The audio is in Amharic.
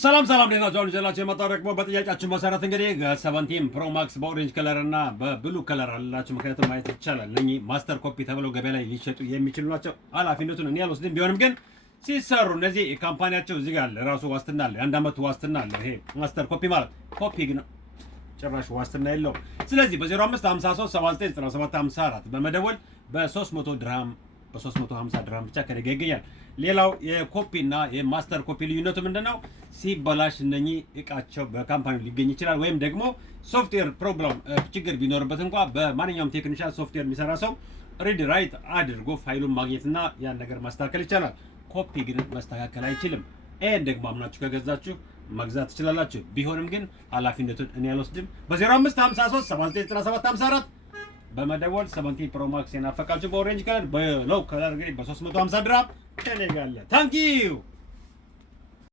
ሰላም እንዴት ናችሁ? አሁን ይዘላችሁ የመጣው ደግሞ በጥያቄያችሁ መሰረት እንግዲህ 17 ፕሮ ማክስ በኦሬንጅ ከለር እና በብሉ ከለር አላችሁ። ምክንያቱም ማየት ይቻላል እነኚህ ማስተር ኮፒ ተብለው ገበያ ላይ ሊሸጡ የሚችሉ ናቸው። ኃላፊነቱን እኔ አልወስድም። ቢሆንም ግን ሲሰሩ እነዚህ ካምፓኒያቸው እዚህ ጋር ራሱ ዋስትና አለ። የአንድ ዓመት ዋስትና አለ። ይሄ ማስተር ኮፒ ማለት ኮፒ ግን ጭራሽ ዋስትና የለውም። ስለዚህ በ0553799754 በመደወል በ300 ድርሃም በ350 ድርሃም ብቻ ከነገ ይገኛል። ሌላው የኮፒ እና የማስተር ኮፒ ልዩነቱ ምንድነው? ሲበላሽ እነኚህ እቃቸው በካምፓኒው ሊገኝ ይችላል። ወይም ደግሞ ሶፍትዌር ፕሮብሌም ችግር ቢኖርበት እንኳን በማንኛውም ቴክኒሻን ሶፍትዌር የሚሰራ ሰው ሪድ ራይት አድርጎ ፋይሉን ማግኘትና ያን ነገር ማስተካከል ይቻላል። ኮፒ ግን ማስተካከል አይችልም። ይሄን ደግሞ አምናችሁ ከገዛችሁ መግዛት ትችላላችሁ። ቢሆንም ግን ኃላፊነቱን እኔ አልወስድም። በ0553799754 በመደወል 17 ፕሮ ማክስ የናፈቃችሁ በኦሬንጅ ከለር በሎው ከለር እንግዲህ በ350 ድራም ከኔ ጋር አለ። ታንኪዩ